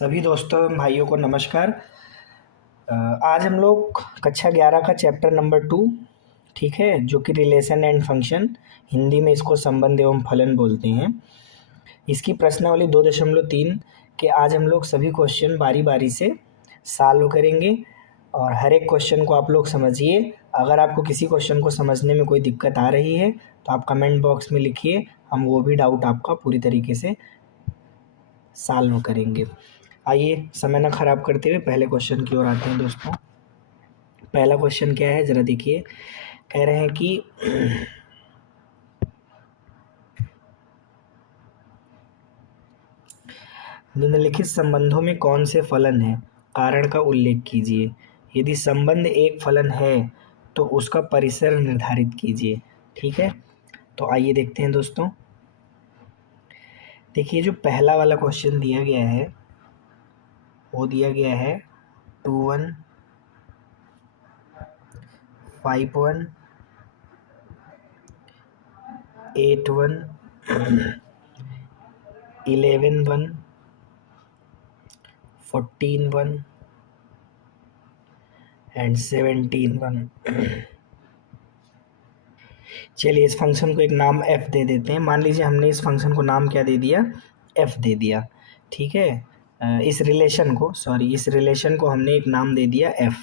सभी दोस्तों एवं भाइयों को नमस्कार। आज हम लोग कक्षा 11 का चैप्टर नंबर 2, ठीक है, जो कि रिलेशन एंड फंक्शन, हिंदी में इसको संबंध एवं फलन बोलते हैं, इसकी प्रश्नावली 2.3 के आज हम लोग सभी क्वेश्चन बारी बारी से सॉल्व करेंगे और हर एक क्वेश्चन को आप लोग समझिए। अगर आपको किसी क्वेश्चन को समझने में कोई दिक्कत आ रही है तो आप कमेंट बॉक्स में लिखिए, हम वो भी डाउट आपका पूरी तरीके से सॉल्व करेंगे। आइए समय ना खराब करते हुए पहले क्वेश्चन की ओर आते हैं दोस्तों। पहला क्वेश्चन क्या है ज़रा देखिए। कह रहे हैं कि निम्नलिखित संबंधों में कौन से फलन है, कारण का उल्लेख कीजिए। यदि संबंध एक फलन है तो उसका परिसर निर्धारित कीजिए। ठीक है, तो आइए देखते हैं दोस्तों। देखिए जो पहला वाला क्वेश्चन दिया गया है वो दिया गया है 2 1 5 1 8 1 11 1 14 1 एंड 17 1। चलिए इस फंक्शन को एक नाम f दे देते हैं। मान लीजिए हमने इस फंक्शन को नाम क्या दे दिया, f दे दिया। ठीक है, इस रिलेशन को हमने एक नाम दे दिया f।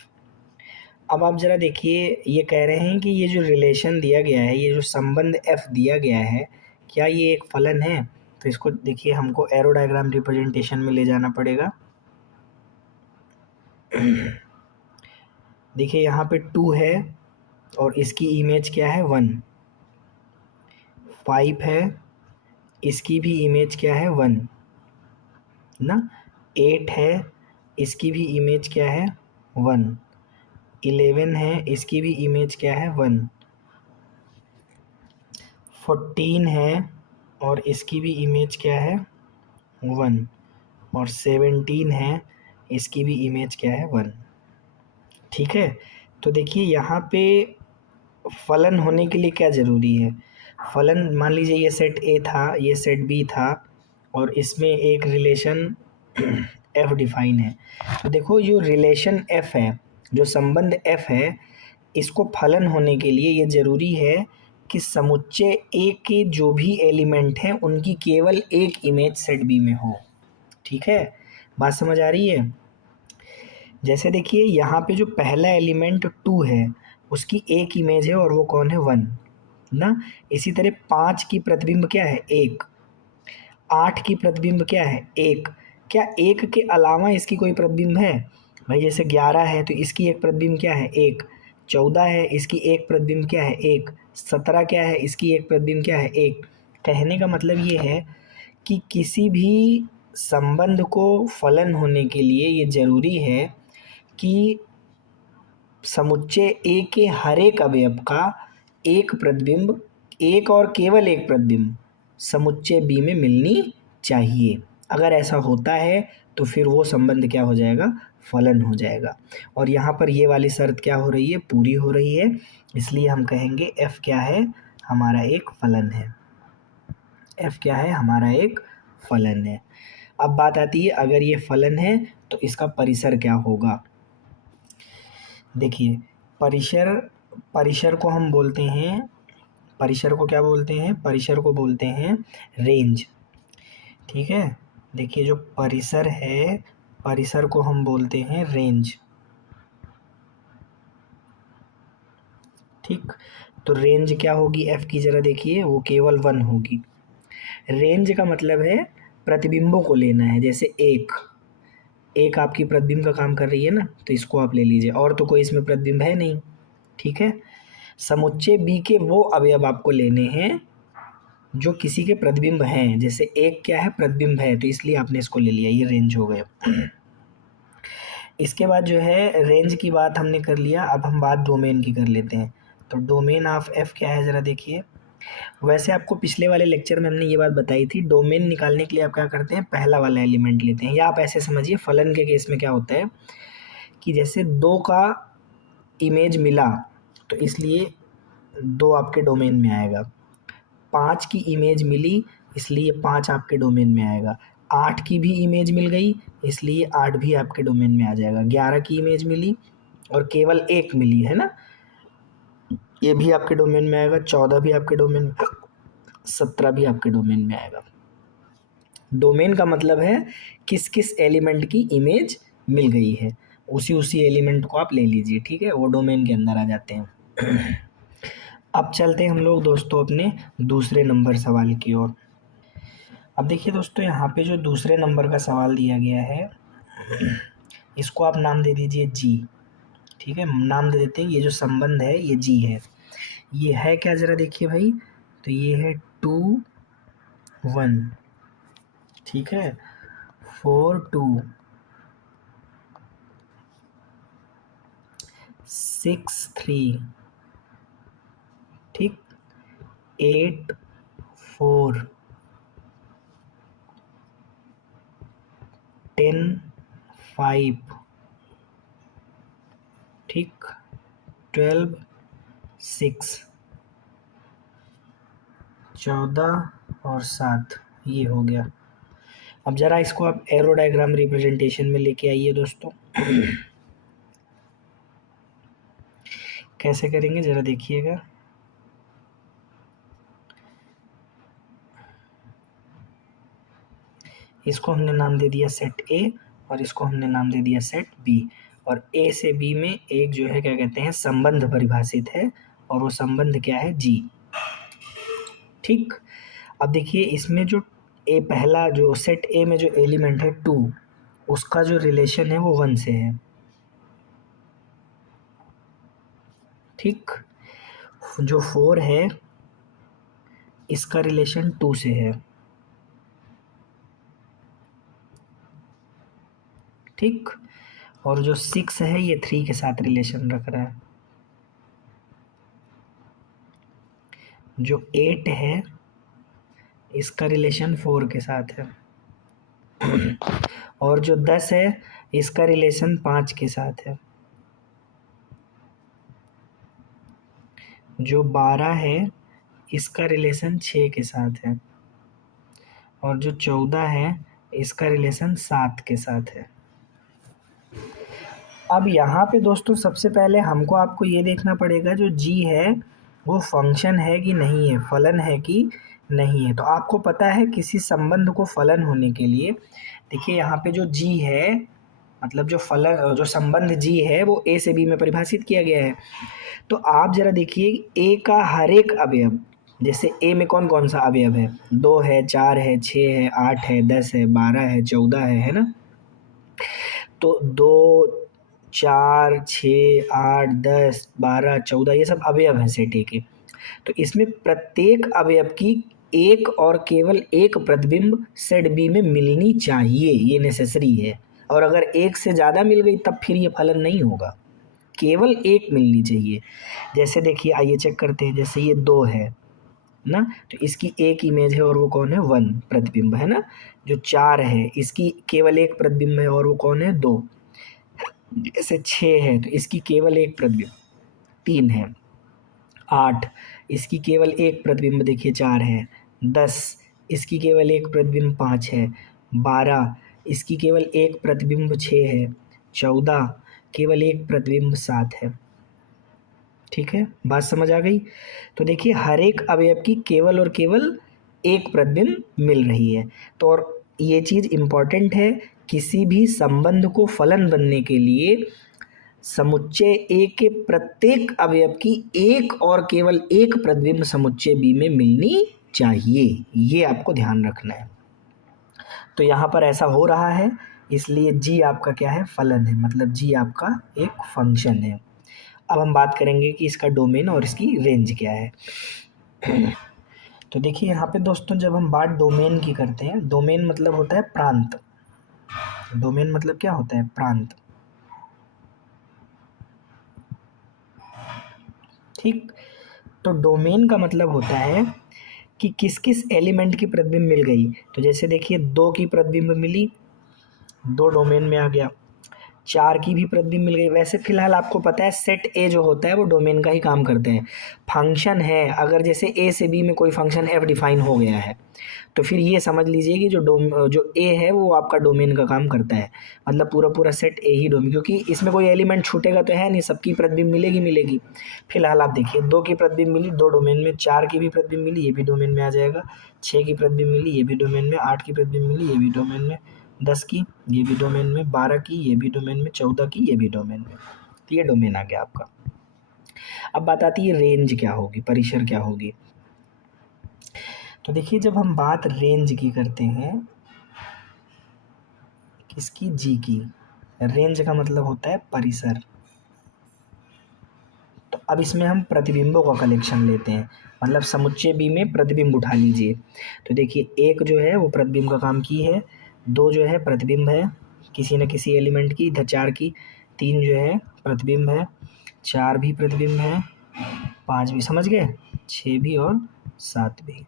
अब आप ज़रा देखिए, ये कह रहे हैं कि ये जो रिलेशन दिया गया है, ये जो संबंध f दिया गया है, क्या ये एक फलन है? तो इसको देखिए, हमको एरो डायग्राम रिप्रेजेंटेशन में ले जाना पड़ेगा। देखिए यहाँ पे 2 है और इसकी इमेज क्या है 1, 5 है, इसकी भी इमेज क्या है 1 ना, 8 है, इसकी भी इमेज क्या है 1, 11 है, इसकी भी इमेज क्या है 1, 14 है और इसकी भी इमेज क्या है 1, और 17 है, इसकी भी इमेज क्या है 1। ठीक है, तो देखिए यहाँ पे फलन होने के लिए क्या ज़रूरी है। फलन, मान लीजिए ये सेट A था, ये सेट B था और इसमें एक रिलेशन F डिफाइन है। तो देखो जो रिलेशन F है, जो संबंध F है, इसको फलन होने के लिए ये ज़रूरी है कि समुच्चय A के जो भी एलिमेंट हैं उनकी केवल एक इमेज सेट B में हो। ठीक है, बात समझ आ रही है। जैसे देखिए यहाँ पे जो पहला एलिमेंट 2 है उसकी एक इमेज है और वो कौन है 1 ना। इसी तरह 5 की प्रतिबिंब क्या है 1, 8 की प्रतिबिंब क्या है 1। क्या 1 के अलावा इसकी कोई प्रतिबिंब है भाई? जैसे 11 है तो इसकी एक प्रतिबिंब क्या है 1, 14 है इसकी एक प्रतिबिंब क्या है 1, 17 क्या है इसकी एक प्रतिबिंब क्या है 1। कहने का मतलब ये है कि किसी भी संबंध को फलन होने के लिए ये ज़रूरी है कि समुच्चय A के हर एक अवयव का एक प्रतिबिंब, एक और केवल एक प्रतिबिंब समुच्चय B में मिलनी चाहिए। अगर ऐसा होता है तो फिर वो संबंध क्या हो जाएगा, फलन हो जाएगा। और यहाँ पर ये वाली शर्त क्या हो रही है, पूरी हो रही है, इसलिए हम कहेंगे F क्या है, हमारा एक फलन है। F क्या है, हमारा एक फलन है। अब बात आती है, अगर ये फलन है तो इसका परिसर क्या होगा। देखिए परिसर को हम बोलते हैं, परिसर को क्या बोलते हैं, परिसर को बोलते हैं रेंज। ठीक है, देखिए जो परिसर है, परिसर को हम बोलते हैं रेंज। ठीक, तो रेंज क्या होगी F की, ज़रा देखिए, वो केवल 1 होगी। रेंज का मतलब है प्रतिबिंबों को लेना है। जैसे एक आपकी प्रतिबिंब का काम कर रही है ना, तो इसको आप ले लीजिए, और तो कोई इसमें प्रतिबिंब है नहीं। ठीक है, समुच्चय B के वो अवयव आपको लेने हैं जो किसी के प्रतिबिंब हैं। जैसे एक क्या है, प्रतिबिंब है, तो इसलिए आपने इसको ले लिया, ये रेंज हो गया। इसके बाद जो है रेंज की बात हमने कर लिया, अब हम बात डोमेन की कर लेते हैं। तो डोमेन ऑफ F क्या है, ज़रा देखिए। वैसे आपको पिछले वाले लेक्चर में हमने ये बात बताई थी, डोमेन निकालने के लिए आप क्या करते हैं, पहला वाला एलिमेंट लेते हैं। या आप ऐसे समझिए, फलन के केस में क्या होता है कि जैसे 2 का इमेज मिला तो इसलिए 2 आपके डोमेन में आएगा, 5 की इमेज मिली इसलिए 5 आपके डोमेन में आएगा, 8 की भी इमेज मिल गई, इसलिए 8 भी आपके डोमेन में आ जाएगा। 11 की इमेज मिली और केवल 1 मिली है ना, ये भी आपके डोमेन में आएगा। 14 भी आपके डोमेन में, 17 भी आपके डोमेन में आएगा। डोमेन का मतलब है किस किस एलिमेंट की इमेज मिल गई है, उसी उसी एलिमेंट को आप ले लीजिए, ठीक है, वो डोमेन के अंदर आ जाते हैं। अब चलते हैं हम लोग दोस्तों अपने दूसरे नंबर सवाल की ओर। अब देखिए दोस्तों, यहाँ पे जो दूसरे नंबर का सवाल दिया गया है, इसको आप नाम दे दीजिए जी, ठीक है, नाम दे देते हैं। ये जो संबंध है ये जी है। ये है क्या, ज़रा देखिए भाई, तो ये है 2 1, ठीक है, 4 2, 6 3, ठीक, 8 4, 10 5, ठीक, 12 6, 14 और 7, ये हो गया। अब ज़रा इसको आप एरो डायग्राम रिप्रेजेंटेशन में लेके आइए दोस्तों। कैसे करेंगे ज़रा देखिएगा। इसको हमने नाम दे दिया सेट ए और इसको हमने नाम दे दिया सेट बी, और ए से बी में एक जो है क्या कहते हैं संबंध परिभाषित है, और वो संबंध क्या है, जी, ठीक। अब देखिए इसमें जो ए पहला जो सेट ए में जो एलिमेंट है 2, उसका जो रिलेशन है वो 1 से है, ठीक। जो 4 है इसका रिलेशन 2 से है, ठीक। और जो 6 है ये 3 के साथ रिलेशन रख रहा है। जो 8 है इसका रिलेशन 4 के साथ है, और जो 10 है इसका रिलेशन 5 के साथ है। जो 12 है इसका रिलेशन 6 के साथ है, और जो 14 है इसका रिलेशन 7 के साथ है। अब यहाँ पे दोस्तों सबसे पहले हमको आपको ये देखना पड़ेगा जो जी है वो फंक्शन है कि नहीं है, फलन है कि नहीं है। तो आपको पता है किसी संबंध को फलन होने के लिए, देखिए यहाँ पे जो जी है मतलब जो फलन जो संबंध जी है वो ए से बी में परिभाषित किया गया है। तो आप ज़रा देखिए ए का हर एक अवयव, जैसे ए में कौन कौन सा अवयव है, 2 है, 4 है, 6 है, 8 है, 10 है, 12 है, 14 है ना। तो 2 4 6 8 10 12 14 ये सब अवयव हैं सेट ए के। तो इसमें प्रत्येक अवयव की एक और केवल एक प्रतिबिंब सेट बी में मिलनी चाहिए, ये नेसेसरी है। और अगर एक से ज़्यादा मिल गई तब फिर ये फलन नहीं होगा, केवल एक मिलनी चाहिए। जैसे देखिए आइए चेक करते हैं, जैसे ये 2 है ना, तो इसकी एक इमेज है और वो कौन है, 1 प्रतिबिंब है ना। जो 4 है इसकी केवल एक प्रतिबिंब है और वो कौन है, 2। जैसे 6 है तो इसकी केवल एक प्रतिबिंब 3 है। 8 इसकी केवल एक प्रतिबिंब देखिए 4 है। 10 इसकी केवल एक प्रतिबिंब 5 है। 12 इसकी केवल एक प्रतिबिंब 6 है। 14 केवल एक प्रतिबिंब 7 है। ठीक है, बात समझ आ गई। तो देखिए हर एक अवयव की केवल और केवल एक प्रतिबिंब मिल रही है। तो और ये चीज़ इम्पॉर्टेंट है, किसी भी संबंध को फलन बनने के लिए समुच्चय ए के प्रत्येक अवयव की एक और केवल एक प्रतिबिंब समुच्चय बी में मिलनी चाहिए, ये आपको ध्यान रखना है। तो यहाँ पर ऐसा हो रहा है, इसलिए जी आपका क्या है, फलन है, मतलब जी आपका एक फंक्शन है। अब हम बात करेंगे कि इसका डोमेन और इसकी रेंज क्या है। तो देखिए यहाँ पे दोस्तों जब हम बात डोमेन की करते हैं, डोमेन मतलब होता है प्रांत। डोमेन मतलब क्या होता है, प्रांत। ठीक, तो डोमेन का मतलब होता है कि किस किस एलिमेंट की प्रतिबिंब मिल गई। तो जैसे देखिए 2 की प्रतिबिंब मिली, 2 डोमेन में आ गया। 4 की भी प्रतिबिंब मिल गई। वैसे फिलहाल आपको पता है सेट ए जो होता है वो डोमेन का ही काम करते हैं। फंक्शन है, अगर जैसे ए से बी में कोई फंक्शन एफ डिफाइन हो गया है तो फिर ये समझ लीजिए कि जो ए है वो आपका डोमेन का काम करता है, मतलब पूरा पूरा सेट ए ही डोमेन, क्योंकि इसमें कोई एलिमेंट छूटेगा तो है नहीं, सबकी प्रतिबिंब मिलेगी। फिलहाल आप देखिए 2 की प्रतिबिंब मिली 2 डोमेन में, 4 की भी प्रतिबिंब मिली ये भी डोमेन में आ जाएगा, 6 की प्रतिबिंब मिली ये भी डोमेन में, 8 की प्रतिबिंब मिली ये भी डोमेन में, 10 की ये भी डोमेन में, 12 की ये भी डोमेन में, 14 की ये भी डोमेन में। तो ये डोमेन आ गया आपका। अब बात आती है रेंज क्या होगी, परिसर क्या होगी। तो देखिए जब हम बात रेंज की करते हैं, किसकी, जी की, रेंज का मतलब होता है परिसर। तो अब इसमें हम प्रतिबिंबों का कलेक्शन लेते हैं, मतलब समुच्चय बी में प्रतिबिंब उठा लीजिए। तो देखिए 1 जो है वो प्रतिबिंब का काम की है, 2 जो है प्रतिबिंब है किसी न किसी एलिमेंट की, इधर 4 की, 3 जो है प्रतिबिंब है, 4 भी प्रतिबिंब है, 5 भी, समझ गए, 6 भी और 7 भी।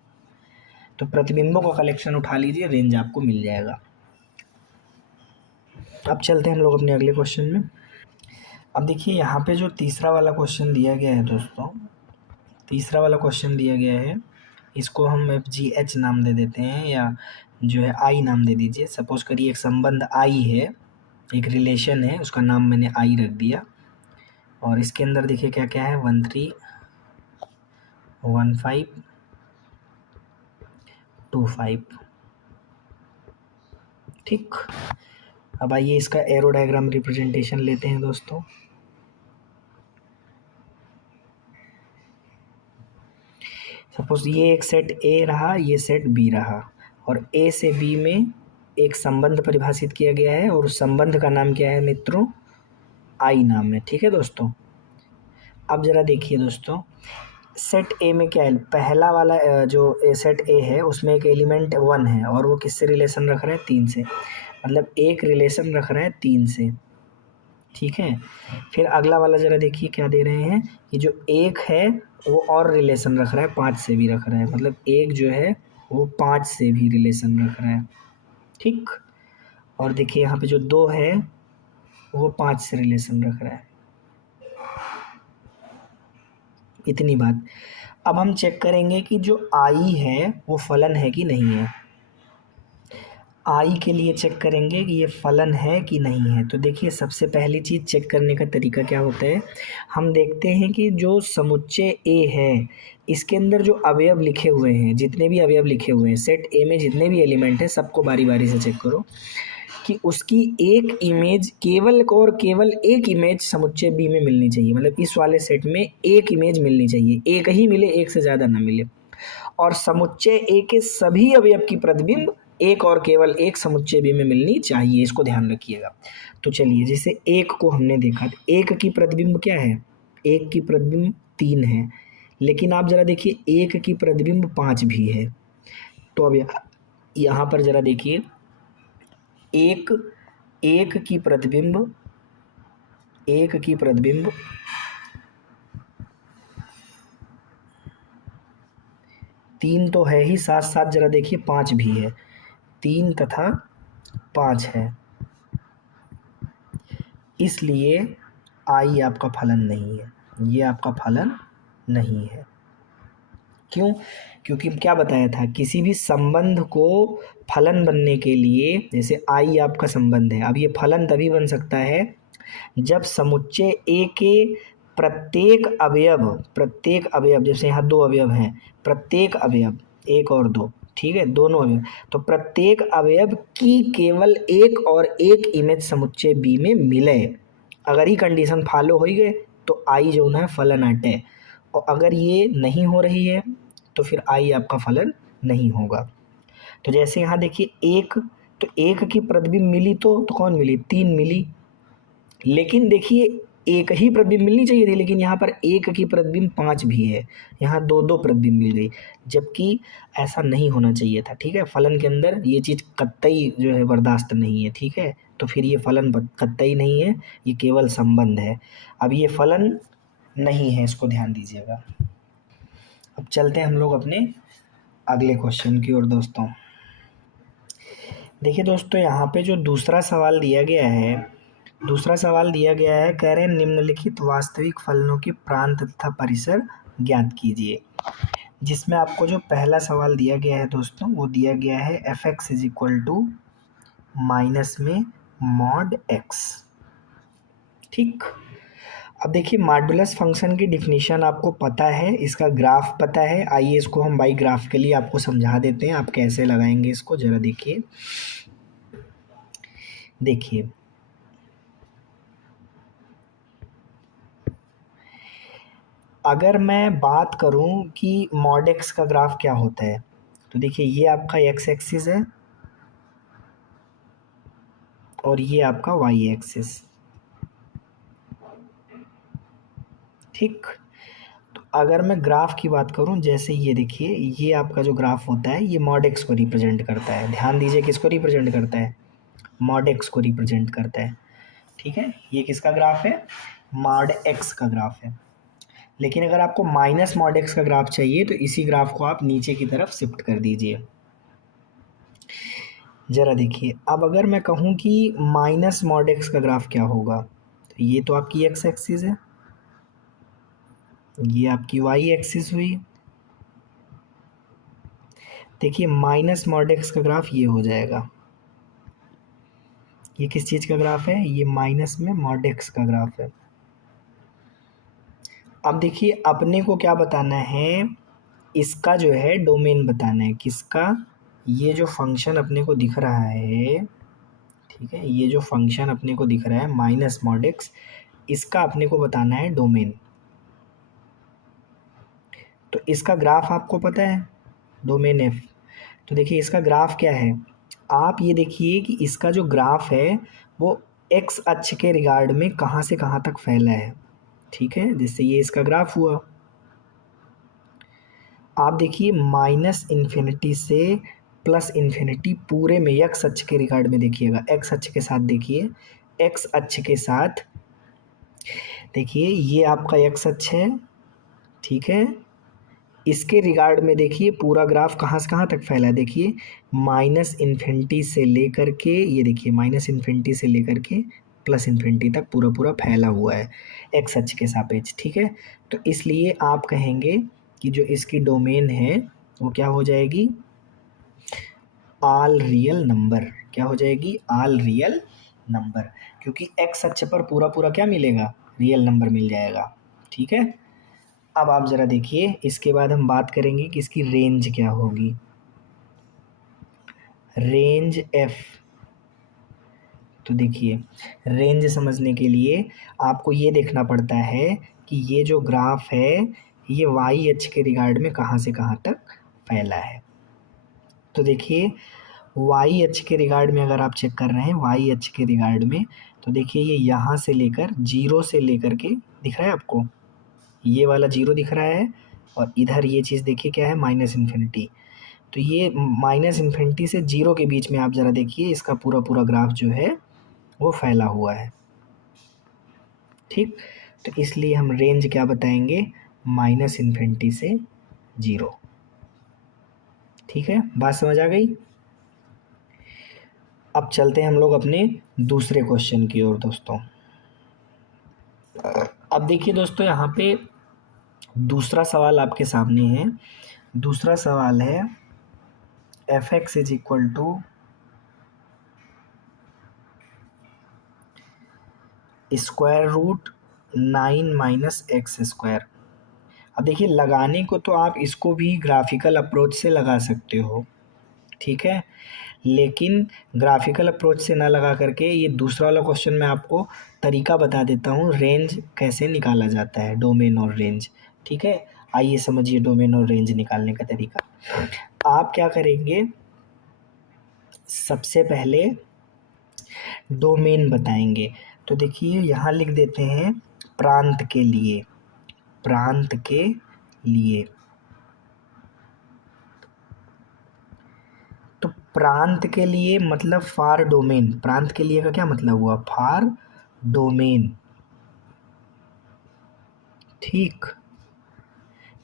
तो प्रतिबिंबों का कलेक्शन उठा लीजिए, रेंज आपको मिल जाएगा। अब चलते हैं हम लोग अपने अगले क्वेश्चन में। अब देखिए यहाँ पे जो तीसरा वाला क्वेश्चन दिया गया है दोस्तों, तीसरा वाला क्वेश्चन दिया गया है, इसको हम FGH नाम दे देते हैं या जो है आई नाम दे दीजिए। सपोज करिए एक संबंध आई है, एक रिलेशन है, उसका नाम मैंने आई रख दिया, और इसके अंदर देखिए क्या क्या है, 1 3 1 5 2 5। ठीक, अब आइए इसका एरो डायग्राम रिप्रेजेंटेशन लेते हैं दोस्तों। सपोज ये एक सेट ए रहा, ये सेट बी रहा, और ए से बी में एक संबंध परिभाषित किया गया है, और उस संबंध का नाम क्या है मित्रों, आई नाम है। ठीक है दोस्तों। अब जरा देखिए दोस्तों, सेट ए में क्या है, पहला वाला जो सेट ए है उसमें एक एलिमेंट 1 है, और वो किससे रिलेशन रख रहा है, 3 से, मतलब एक रिलेशन रख रहा है 3 से। ठीक है, फिर अगला वाला जरा देखिए क्या दे रहे हैं, ये जो एक है वो और रिलेशन रख रहा है, 5 से भी रख रहा है, मतलब एक जो है वो 5 से भी रिलेशन रख रहा है। ठीक, और देखिए यहाँ पे जो 2 है वो 5 से रिलेशन रख रहा है। इतनी बात। अब हम चेक करेंगे कि जो आई है वो फलन है कि नहीं है। आई के लिए चेक करेंगे कि ये फलन है कि नहीं है। तो देखिए सबसे पहली चीज़ चेक करने का तरीका क्या होता है, हम देखते हैं कि जो समुच्चय ए है इसके अंदर जो अवयव लिखे हुए हैं, जितने भी अवयव लिखे हुए हैं सेट ए में, जितने भी एलिमेंट हैं सबको बारी बारी से चेक करो कि उसकी एक इमेज, केवल और केवल एक इमेज समुच्चय बी में मिलनी चाहिए। मतलब इस वाले सेट में एक इमेज मिलनी चाहिए, एक ही मिले, एक से ज़्यादा ना मिले। और समुच्चय ए के सभी अवयव की प्रतिबिंब एक और केवल एक समुच्चय बी में मिलनी चाहिए, इसको ध्यान रखिएगा। तो चलिए जैसे एक को हमने देखा, एक की प्रतिबिंब क्या है, एक की प्रतिबिंब 3 है, लेकिन आप जरा देखिए एक की प्रतिबिंब 5 भी है। तो अब यहाँ पर जरा देखिए एक एक की प्रतिबिंब 3 तो है ही, साथ साथ जरा देखिए 5 भी है, 3 तथा 5 है, इसलिए आई आपका फलन नहीं है, ये आपका फलन नहीं है। क्यों, क्योंकि क्या बताया था, किसी भी संबंध को फलन बनने के लिए, जैसे आई आपका संबंध है, अब ये फलन तभी बन सकता है जब समुच्चय ए के प्रत्येक अवयव, जैसे यहाँ 2 अवयव हैं, प्रत्येक अवयव 1 और 2, ठीक है, दोनों अवयव, तो प्रत्येक अवयव की केवल एक और एक इमेज समुच्चय बी में मिले। अगर ही कंडीशन फॉलो हो गए तो आई जो है फलन अटे, और अगर ये नहीं हो रही है तो फिर आई आपका फलन नहीं होगा। तो जैसे यहाँ देखिए एक, तो एक की प्रतिबिंब मिली तो कौन मिली, 3 मिली, लेकिन देखिए एक ही प्रतिबिंब मिलनी चाहिए थी, लेकिन यहाँ पर एक की प्रतिबिंब 5 भी है, यहाँ 2 प्रतिबिंब मिल गई, जबकि ऐसा नहीं होना चाहिए था। ठीक है, फलन के अंदर ये चीज़ कतई जो है बर्दाश्त नहीं है। ठीक है, तो फिर ये फलन कतई नहीं है, ये केवल संबंध है। अब ये फलन नहीं है, इसको ध्यान दीजिएगा। अब चलते हैं हम लोग अपने अगले क्वेश्चन की ओर दोस्तों। देखिए दोस्तों यहाँ पे जो दूसरा सवाल दिया गया है दूसरा सवाल दिया गया है, कह रहे हैं निम्नलिखित वास्तविक फलनों के प्रांत तथा परिसर ज्ञात कीजिए। जिसमें आपको जो पहला सवाल दिया गया है दोस्तों, वो दिया गया है F X is equal to minus में मॉड एक्स। ठीक, अब देखिए मॉडुलस फंक्शन की डिफिनीशन आपको पता है, इसका ग्राफ पता है। आइए इसको हम बाई ग्राफ के लिए आपको समझा देते हैं, आप कैसे लगाएंगे इसको जरा देखिए। देखिए अगर मैं बात करूं कि मॉड एक्स का ग्राफ क्या होता है, तो देखिए ये आपका एक्स एक्सिस है और ये आपका वाई एक्सिस। ठीक, तो अगर मैं ग्राफ की बात करूं, जैसे ये देखिए ये आपका जो ग्राफ होता है ये मॉड एक्स को रिप्रेजेंट करता है। ध्यान दीजिए किसको रिप्रेजेंट करता है, मॉड एक्स को रिप्रेजेंट करता है। ठीक है, ये किसका ग्राफ है, मॉड एक्स का ग्राफ है। लेकिन अगर आपको माइनस मॉड एक्स का ग्राफ चाहिए तो इसी ग्राफ को आप नीचे की तरफ शिफ्ट कर दीजिए। जरा देखिए, अब अगर मैं कहूँ कि माइनस मॉड एक्स का ग्राफ क्या होगा, तो ये तो आपकी एक्स एक्सिस है, ये आपकी वाई एक्सिस हुई। देखिए माइनस मॉड एक्स का ग्राफ ये हो जाएगा। ये किस चीज़ का ग्राफ है, ये माइनस में मॉड एक्स का ग्राफ है। अब देखिए अपने को क्या बताना है, इसका जो है डोमेन बताना है। किसका, ये जो फंक्शन अपने को दिख रहा है, ठीक है, ये जो फंक्शन अपने को दिख रहा है माइनस मॉड एक्स, इसका अपने को बताना है डोमेन। तो इसका ग्राफ आपको पता है, डोमेन एफ। तो देखिए इसका ग्राफ क्या है, आप ये देखिए कि इसका जो ग्राफ है वो एक्स अक्ष के रिगार्ड में कहाँ से कहाँ तक फैला है। ठीक है, जिससे ये इसका ग्राफ हुआ। आप देखिए माइनस इन्फिनिटी से प्लस इन्फिनिटी पूरे में एक्स अक्ष के रिगार्ड में देखिएगा, एक्स अक्ष के साथ देखिए, एक्स अक्ष के साथ देखिए ये आपका एक्स अक्ष है। ठीक है, इसके रिगार्ड में देखिए पूरा ग्राफ कहाँ से कहाँ तक फैला है, देखिए माइनस इन्फिनिटी से लेकर के, ये देखिए माइनस इन्फिनिटी से लेकर के प्लस इन्फिनिटी तक पूरा पूरा फैला हुआ है एक्स अक्ष के सापेक्ष। ठीक है, तो इसलिए आप कहेंगे कि जो इसकी डोमेन है वो क्या हो जाएगी, ऑल रियल नंबर। क्या हो जाएगी, ऑल रियल नंबर, क्योंकि एक्स अक्ष पर पूरा पूरा क्या मिलेगा, रियल नंबर मिल जाएगा। ठीक है, अब आप ज़रा देखिए इसके बाद हम बात करेंगे कि इसकी रेंज क्या होगी। रेंज एफ, तो देखिए रेंज समझने के लिए आपको ये देखना पड़ता है कि ये जो ग्राफ है ये वाई अक्ष के रिगार्ड में कहाँ से कहाँ तक फैला है। तो देखिए वाई अक्ष के रिगार्ड में अगर आप चेक कर रहे हैं, वाई अक्ष के रिगार्ड में, तो देखिए ये यहाँ से लेकर जीरो से लेकर के दिख रहा है आपको, ये वाला जीरो दिख रहा है, और इधर ये चीज़ देखिए क्या है, माइनस इन्फिनिटी। तो ये माइनस इन्फिनिटी से जीरो के बीच में आप ज़रा देखिए इसका पूरा पूरा ग्राफ जो है वो फैला हुआ है। ठीक, तो इसलिए हम रेंज क्या बताएंगे, माइनस इन्फिनिटी से जीरो। ठीक है, बात समझ आ गई। अब चलते हैं हम लोग अपने दूसरे क्वेश्चन की ओर दोस्तों। अब देखिए दोस्तों यहाँ पे दूसरा सवाल आपके सामने है। दूसरा सवाल है F X is equal to square root 9 minus X square. अब देखिए लगाने को तो आप इसको भी ग्राफिकल अप्रोच से लगा सकते हो, ठीक है, लेकिन ग्राफिकल अप्रोच से ना लगा करके ये दूसरा वाला क्वेश्चन मैं आपको तरीका बता देता हूँ, रेंज कैसे निकाला जाता है, डोमेन और रेंज। ठीक है, आइए समझिए डोमेन और रेंज निकालने का तरीका। आप क्या करेंगे, सबसे पहले डोमेन बताएंगे। तो देखिए यहाँ लिख देते हैं प्रांत के लिए, प्रांत के लिए। तो प्रांत के लिए मतलब फार डोमेन, प्रांत के लिए का क्या मतलब हुआ, फार डोमेन। ठीक,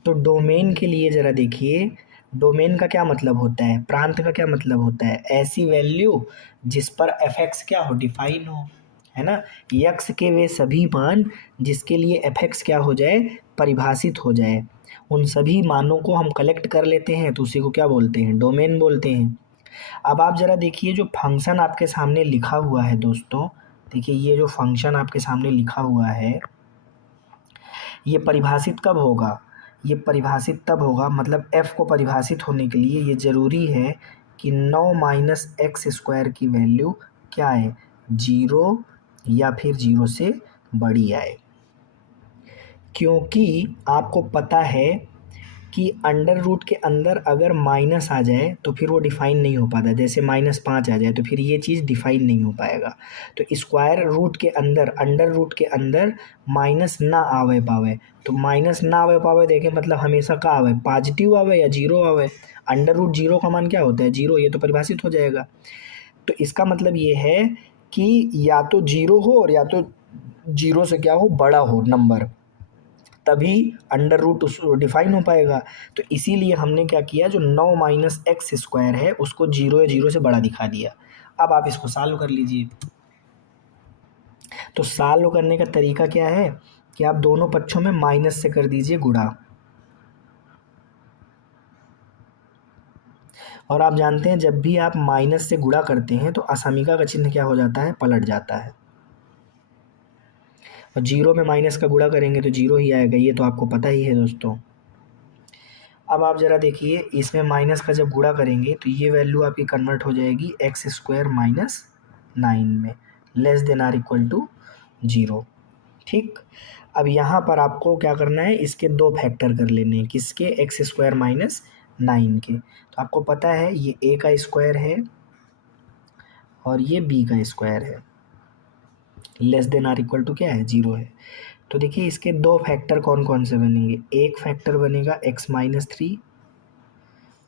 तो डोमेन के लिए ज़रा देखिए, डोमेन का क्या मतलब होता है, प्रांत का क्या मतलब होता है, ऐसी वैल्यू जिस पर एफ एक्स क्या हो, डिफाइन हो, है ना। यक्स के वे सभी मान जिसके लिए एफ एक्स क्या हो जाए, परिभाषित हो जाए, उन सभी मानों को हम कलेक्ट कर लेते हैं तो उसी को क्या बोलते हैं, डोमेन बोलते हैं। अब आप ज़रा देखिए जो फंक्शन आपके सामने लिखा हुआ है दोस्तों, देखिए ये जो फंक्शन आपके सामने लिखा हुआ है ये परिभाषित कब होगा, ये परिभाषित तब होगा, मतलब f को परिभाषित होने के लिए ये ज़रूरी है कि 9 माइनस एक्स स्क्वायर की वैल्यू क्या आए, 0 या फिर 0 से बड़ी आए। क्योंकि आपको पता है कि अंडर रूट के अंदर अगर माइनस आ जाए तो फिर वो डिफ़ाइन नहीं हो पाता, जैसे -5 आ जाए तो फिर ये चीज़ डिफ़ाइन नहीं हो पाएगा। तो स्क्वायर रूट के अंदर, अंडर रूट के अंदर माइनस ना आवे पावे, तो माइनस ना आवे पावे देखें मतलब हमेशा का आवे, पॉजिटिव आवे या जीरो आवे। अंडर रूट जीरो का मान क्या होता है, जीरो, ये तो परिभाषित हो जाएगा। तो इसका मतलब ये है कि या तो जीरो हो और या तो जीरो से क्या हो, बड़ा हो नंबर, तभी अंडर रूट उस डिफाइन हो पाएगा। तो इसीलिए हमने क्या किया, जो 9 माइनस एक्स स्क्वायर है उसको 0 या 0 से बड़ा दिखा दिया। अब आप इसको सॉल्व कर लीजिए। तो सॉल्व करने का तरीका क्या है कि आप दोनों पक्षों में माइनस से कर दीजिए गुणा, और आप जानते हैं जब भी आप माइनस से गुणा करते हैं तो असमीका का चिन्ह क्या हो जाता है, पलट जाता है। और 0 में माइनस का गुणा करेंगे तो 0 ही आएगा, ये तो आपको पता ही है दोस्तों। अब आप ज़रा देखिए इसमें माइनस का जब गुणा करेंगे तो ये वैल्यू आपकी कन्वर्ट हो जाएगी एक्स स्क्वायर माइनस 9 में, less than or equal to 0। ठीक, अब यहाँ पर आपको क्या करना है, इसके दो फैक्टर कर लेने हैं, किसके, एक्स स्क्वायर माइनस 9 के। तो आपको पता है ये ए का स्क्वायर है और ये बी का स्क्वायर है, less than or equal to क्या है, 0 है। तो देखिए इसके दो फैक्टर कौन कौन से बनेंगे, एक फैक्टर बनेगा x माइनस 3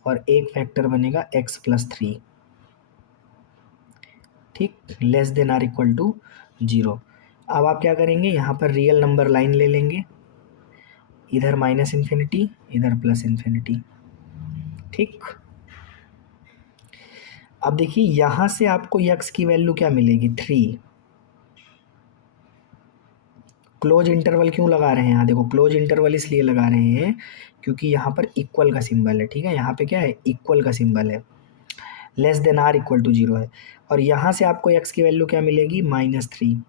और एक फैक्टर बनेगा x प्लस 3। ठीक, less than or equal to 0। अब आप क्या करेंगे, यहाँ पर रियल नंबर लाइन ले लेंगे, इधर माइनस इन्फिनिटी इधर प्लस इन्फिनिटी। ठीक, अब देखिए यहाँ से आपको x की वैल्यू क्या मिलेगी, 3। क्लोज इंटरवल क्यों लगा रहे हैं, यहाँ देखो क्लोज इंटरवल इसलिए लगा रहे हैं क्योंकि यहाँ पर इक्वल का सिंबल है। ठीक है, यहाँ पे क्या है, इक्वल का सिंबल है, less than or equal to 0 है। और यहाँ से आपको x की वैल्यू क्या मिलेगी, -3।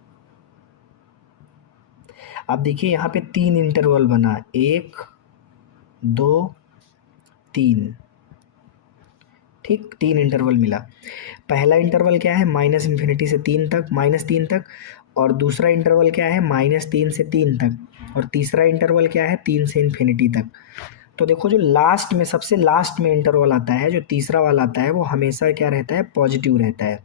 अब देखिए यहाँ पे 3 इंटरवल बना, 1 2 3। ठीक, 3 इंटरवल मिला। पहला इंटरवल क्या है, माइनस इन्फिनिटी से 3 तक, -3 तक, और दूसरा इंटरवल क्या है, -3 से 3 तक, और तीसरा इंटरवल क्या है, 3 से इन्फिनिटी तक। तो देखो जो लास्ट में, सबसे लास्ट में इंटरवल आता है, जो तीसरा वाला आता है, वो हमेशा क्या रहता है, पॉजिटिव रहता है,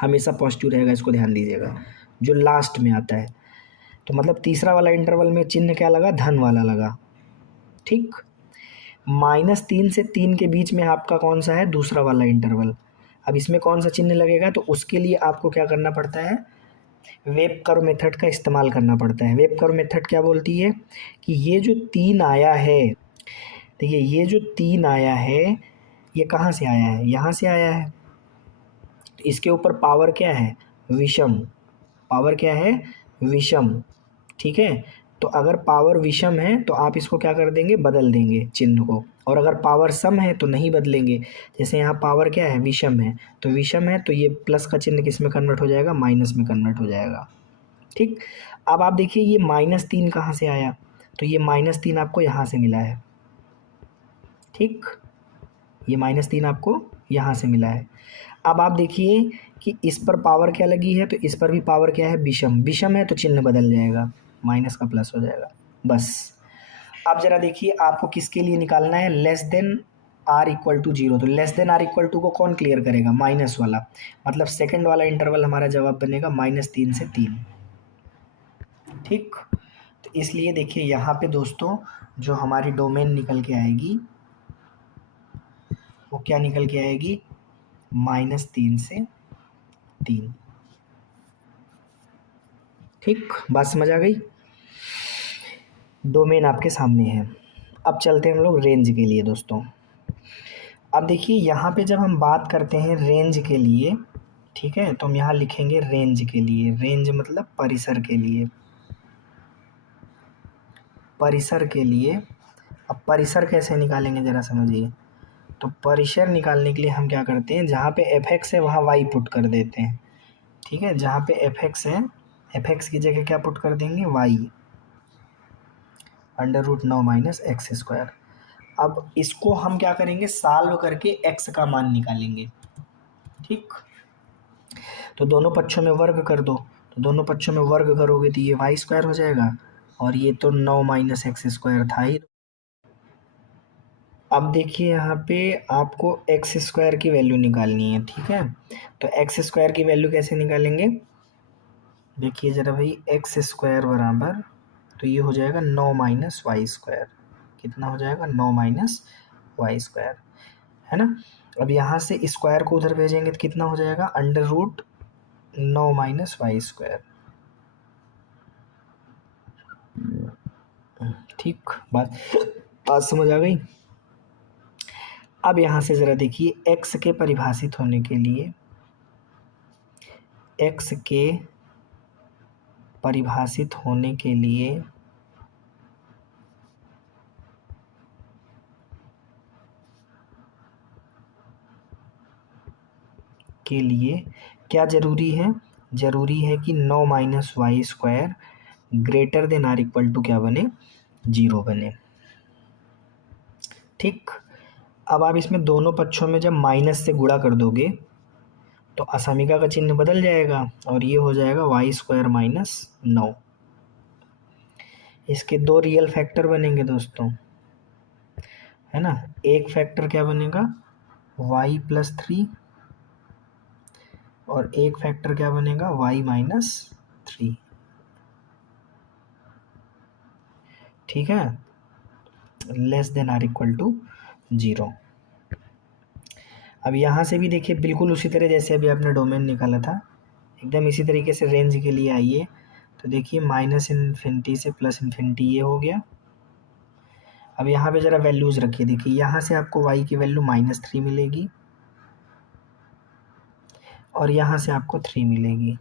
हमेशा पॉजिटिव रहेगा, इसको ध्यान दीजिएगा, जो लास्ट में आता है। तो मतलब तीसरा वाला इंटरवल में चिन्ह क्या लगा, धन वाला लगा। ठीक, -3 से 3 के बीच में आपका कौन सा है, दूसरा वाला इंटरवल। अब इसमें कौन सा चिन्ह लगेगा, तो उसके लिए आपको क्या करना पड़ता है, वेब कर्व मेथड का इस्तेमाल करना पड़ता है। वेब कर्व मेथड क्या बोलती है कि ये जो 3 आया है, देखिए ये जो 3 आया है ये कहाँ से आया है, यहाँ से आया है। तो इसके ऊपर पावर क्या है, विषम, पावर क्या है, विषम। ठीक है, तो अगर पावर विषम है तो आप इसको क्या कर देंगे, बदल देंगे चिन्ह को, और अगर पावर सम है तो नहीं बदलेंगे। जैसे यहाँ पावर क्या है, विषम है, तो विषम है तो ये प्लस का चिन्ह किस में कन्वर्ट हो जाएगा, माइनस में कन्वर्ट हो जाएगा। ठीक, अब आप देखिए ये -3 कहाँ से आया, तो ये -3 आपको यहाँ से मिला है। ठीक, ये -3 आपको यहाँ से मिला है। अब आप देखिए कि इस पर पावर क्या लगी है, तो इस पर भी पावर क्या है, विषम, विषम है तो चिन्ह बदल जाएगा, माइनस का प्लस हो जाएगा, बस। अब जरा देखिए आपको किसके लिए निकालना है, less than or equal to 0। तो less than or equal to को कौन क्लियर करेगा, माइनस वाला, मतलब सेकंड वाला इंटरवल हमारा जवाब बनेगा -3 से 3। ठीक, तो इसलिए देखिए यहाँ पे दोस्तों जो हमारी डोमेन निकल के आएगी वो क्या निकल के आएगी, -3 से 3। ठीक, बात समझ आ गई, डोमेन आपके सामने है। अब चलते हैं हम लोग रेंज के लिए दोस्तों। अब देखिए यहाँ पे जब हम बात करते हैं रेंज के लिए, ठीक है, तो हम यहाँ लिखेंगे रेंज के लिए, रेंज मतलब परिसर के लिए, परिसर के लिए। अब परिसर कैसे निकालेंगे ज़रा समझिए। तो परिसर निकालने के लिए हम क्या करते हैं, जहाँ पे एफ एक्स है वहाँ वाई पुट कर देते हैं। ठीक है, जहाँ पे एफ एक्स है, एफ एक्स की जगह क्या पुट कर देंगे, वाई, √9 माइनस एक्स स्क्वायर। अब इसको हम क्या करेंगे, सॉल्व करके एक्स का मान निकालेंगे। ठीक, तो दोनों पक्षों में वर्ग कर दो, तो दोनों पक्षों में वर्ग करोगे तो ये वाई स्क्वायर हो जाएगा, और ये तो 9 माइनस एक्स स्क्वायर था ही। अब देखिए यहाँ पे आपको एक्स स्क्वायर की वैल्यू निकालनी है। ठीक है, तो एक्स स्क्वायर की वैल्यू कैसे निकालेंगे, देखिए ज़रा भाई, एक्स स्क्वायर बराबर, तो ये हो जाएगा 9 माइनस वाई स्क्वायर। कितना हो जाएगा, 9 माइनस वाई स्क्वायर, है ना। अब यहाँ से स्क्वायर को उधर भेजेंगे तो कितना हो जाएगा, √9 माइनस वाई स्क्वायर। ठीक, बात समझ आ गई। अब यहाँ से ज़रा देखिए, एक्स के परिभाषित होने के लिए, एक्स के परिभाषित होने के लिए क्या ज़रूरी है, ज़रूरी है कि 9 minus Y square greater than or equal to क्या बने, 0 बने। ठीक, अब आप इसमें दोनों पक्षों में जब माइनस से गुणा कर दोगे तो असमीका का चिन्ह बदल जाएगा, और ये हो जाएगा वाई स्क्वायर माइनस 9। इसके दो रियल फैक्टर बनेंगे दोस्तों, है ना। एक फैक्टर क्या बनेगा, y प्लस 3, और एक फैक्टर क्या बनेगा, y माइनस 3। ठीक है, less than or equal to 0। अब यहाँ से भी देखिए बिल्कुल उसी तरह जैसे अभी आपने डोमेन निकाला था, एकदम इसी तरीके से रेंज के लिए आइए। तो देखिए माइनस इन्फिनिटी से प्लस इन्फिनिटी ये हो गया। अब यहाँ पे ज़रा वैल्यूज़ रखिए, देखिए यहाँ से आपको y की वैल्यू -3 मिलेगी, और यहाँ से आपको 3 मिलेगी।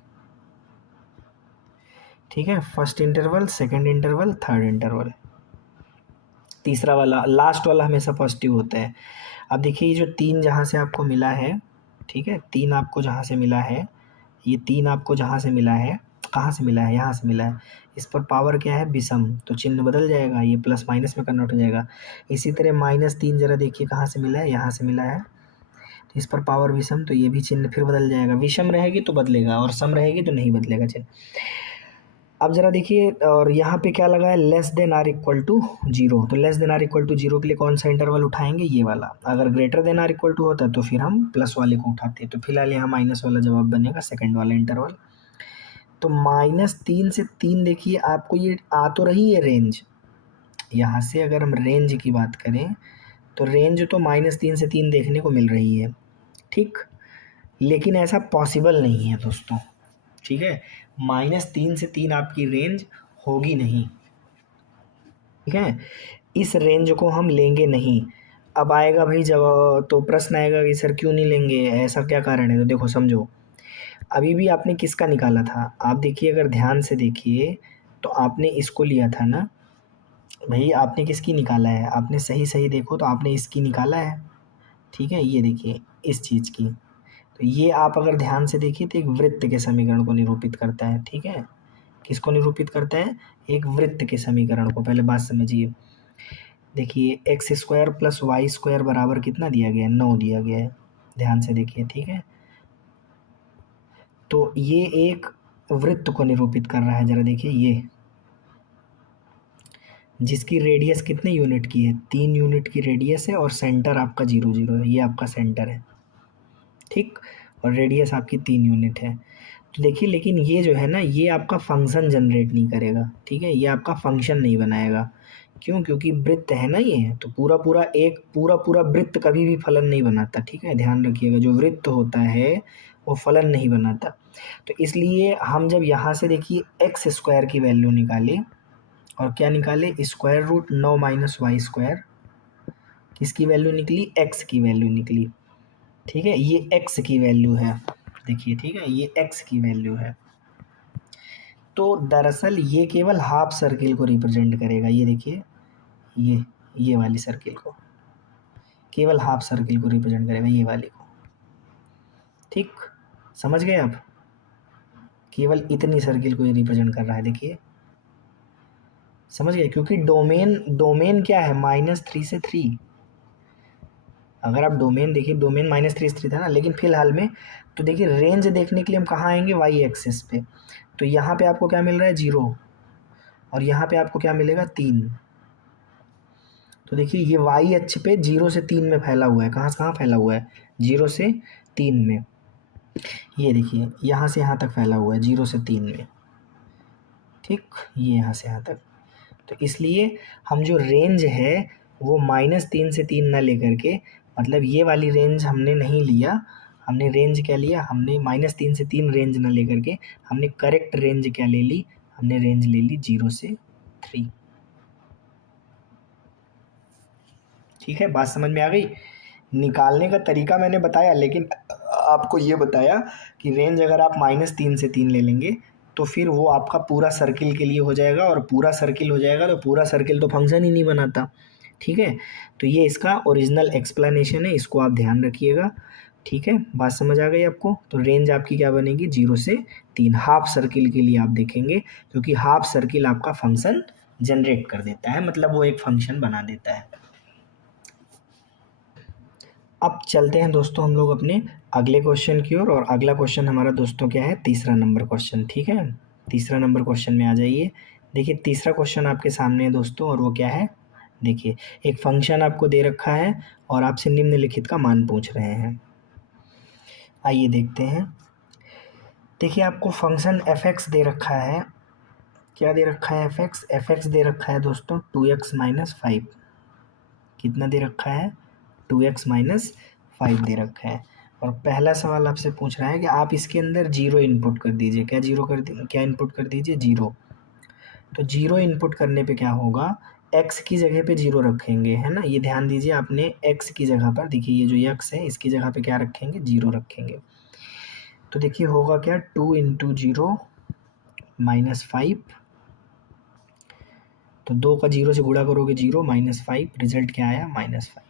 ठीक है, first interval, second interval, third interval, तीसरा वाला, लास्ट वाला हमेशा पॉजिटिव होता है। अब देखिए ये जो 3 जहाँ से आपको मिला है, ठीक है, 3 आपको जहाँ से मिला है, ये 3 आपको जहाँ से मिला है, कहाँ से मिला है, यहाँ से मिला है, इस पर पावर क्या है, विषम, तो चिन्ह बदल जाएगा, ये प्लस माइनस में कन्वर्ट हो जाएगा। इसी तरह -3 जरा देखिए कहाँ से मिला है, यहाँ से मिला है, तो इस पर पावर विषम, तो ये भी चिन्ह फिर बदल जाएगा। विषम रहेगी तो बदलेगा, और सम रहेगी तो नहीं बदलेगा चिन्ह। अब ज़रा देखिए, और यहाँ पे क्या लगा है, less than or equal to 0, तो less than or equal to 0 के लिए कौन सा इंटरवल उठाएंगे, ये वाला। अगर greater than or equal to होता तो फिर हम प्लस वाले को उठाते, तो फिलहाल यहाँ माइनस वाला जवाब बनेगा, सेकंड वाला इंटरवल। तो -3 से 3 देखिए आपको ये आ तो रही है रेंज, यहाँ से अगर हम रेंज की बात करें तो रेंज तो -3 से 3 देखने को मिल रही है। ठीक, लेकिन ऐसा पॉसिबल नहीं है दोस्तों। ठीक है, -3 से 3 आपकी रेंज होगी नहीं। ठीक है, इस रेंज को हम लेंगे नहीं। अब आएगा भाई जब, तो प्रश्न आएगा कि सर क्यों नहीं लेंगे, ऐसा क्या कारण है। तो देखो समझो, अभी भी आपने किसका निकाला था, आप देखिए, अगर ध्यान से देखिए तो आपने इसको लिया था ना भाई, आपने किसकी निकाला है, आपने सही सही देखो तो आपने इसकी निकाला है। ठीक है, ये देखिए इस चीज़ की, तो ये आप अगर ध्यान से देखिए तो एक वृत्त के समीकरण को निरूपित करता है। ठीक है, किसको निरूपित करता है, एक वृत्त के समीकरण को। पहले बात समझिए, देखिए X square plus Y square बराबर कितना दिया गया है, 9 दिया गया है, ध्यान से देखिए। ठीक है, तो ये एक वृत्त को निरूपित कर रहा है, ज़रा देखिए, ये जिसकी रेडियस कितने यूनिट की है, 3 यूनिट की रेडियस है, और सेंटर आपका 0 0 है, ये आपका सेंटर है। ठीक, और रेडियस आपकी 3 यूनिट है। तो देखिए, लेकिन ये जो है ना, ये आपका फंक्शन जनरेट नहीं करेगा। ठीक है, ये आपका फंक्शन नहीं बनाएगा। क्यों, क्योंकि वृत्त है ना ये, तो पूरा वृत्त कभी भी फलन नहीं बनाता। ठीक है, ध्यान रखिएगा, जो वृत्त होता है वो फलन नहीं बनाता। तो इसलिए हम जब यहाँ से देखिए एक्स स्क्वायर की वैल्यू निकाले, और क्या निकाले, √9 माइनस वाई स्क्वायर, किसकी वैल्यू निकली, एक्स की वैल्यू निकली। ठीक है, ये एक्स की वैल्यू है। देखिए, ठीक है, ये x की वैल्यू है। तो दरअसल ये केवल हाफ सर्किल को रिप्रेजेंट करेगा। ये देखिए, ये वाली सर्किल को, केवल हाफ सर्किल को रिप्रेजेंट करेगा, ये वाली को। ठीक, समझ गए आप? केवल इतनी सर्किल को ये रिप्रेजेंट कर रहा है, देखिए, समझ गए? क्योंकि डोमेन क्या है, -3 से 3। अगर आप डोमेन देखिए, डोमेन -3 से 3 था ना, लेकिन फिलहाल में तो देखिए रेंज देखने के लिए हम कहाँ आएंगे, वाई एक्सिस पे। तो यहाँ पे आपको क्या मिल रहा है, 0, और यहाँ पे आपको क्या मिलेगा, 3। तो देखिए ये वाई अक्ष पे 0 से 3 में फैला हुआ है। कहाँ से कहाँ फैला हुआ है, 0 से 3 में। ये देखिए यहाँ से यहाँ तक फैला हुआ है, 0 से 3 में। ठीक, ये यहाँ से यहाँ तक। तो इसलिए हम जो रेंज है वो -3 से 3 ना लेकर के, मतलब ये वाली रेंज हमने नहीं लिया। हमने रेंज क्या लिया, हमने -3 से 3 रेंज ना लेकर के हमने करेक्ट रेंज क्या ले ली, हमने रेंज ले ली 0 से 3। ठीक है, बात समझ में आ गई? निकालने का तरीका मैंने बताया, लेकिन आपको ये बताया कि रेंज अगर आप -3 से 3 ले लेंगे तो फिर वो आपका पूरा सर्किल के लिए हो जाएगा, और पूरा सर्किल हो जाएगा तो पूरा सर्किल तो फंक्शन ही नहीं बनाता। ठीक है, तो ये इसका ओरिजिनल एक्सप्लेनेशन है, इसको आप ध्यान रखिएगा। ठीक है, बात समझ आ गई आपको? तो रेंज आपकी क्या बनेगी, 0 से 3। हाफ सर्किल के लिए आप देखेंगे, क्योंकि हाफ सर्किल आपका फंक्शन जनरेट कर देता है, मतलब वो एक फंक्शन बना देता है। अब चलते हैं दोस्तों हम लोग अपने अगले क्वेश्चन की ओर, और अगला क्वेश्चन हमारा दोस्तों क्या है, तीसरा नंबर क्वेश्चन। ठीक है, तीसरा नंबर क्वेश्चन में आ जाइए। देखिए तीसरा क्वेश्चन आपके सामने है दोस्तों, और वो क्या है, देखिए एक फंक्शन आपको दे रखा है और आपसे निम्नलिखित का मान पूछ रहे हैं। आइए देखते हैं। देखिए आपको फंक्शन f(x) दे रखा है। क्या दे रखा है, f(x) दे रखा है दोस्तों 2x - 5। कितना दे रखा है, 2x - 5 दे रखा है। और पहला सवाल आपसे पूछ रहा है कि आप इसके अंदर 0 इनपुट कर दीजिए। क्या इनपुट कर दीजिए, 0। तो 0 इनपुट करने पे क्या होगा, x की जगह पे 0 रखेंगे, है ना। ये ध्यान दीजिए, आपने x की जगह पर, देखिए ये जो x है इसकी जगह पे क्या रखेंगे, 0 रखेंगे। तो देखिए होगा क्या, 2 × 0 - 5। तो 2 का 0 से गुणा करोगे 0 -5, रिजल्ट क्या आया, -5।